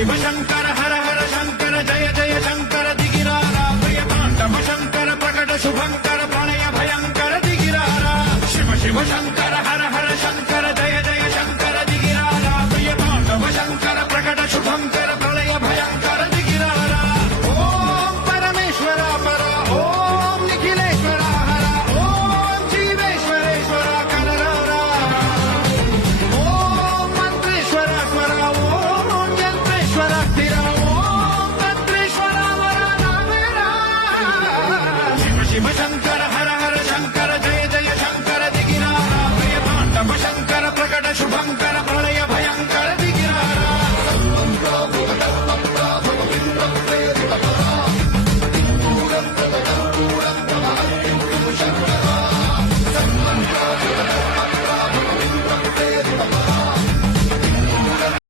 शिव शंकर हर हर शंकर जय जय शंकर दिगिरारा प्रिय तांडव शंकर प्रकट शुभंकर प्रणय भयंकर दिगिरारा शिव शिव शंकर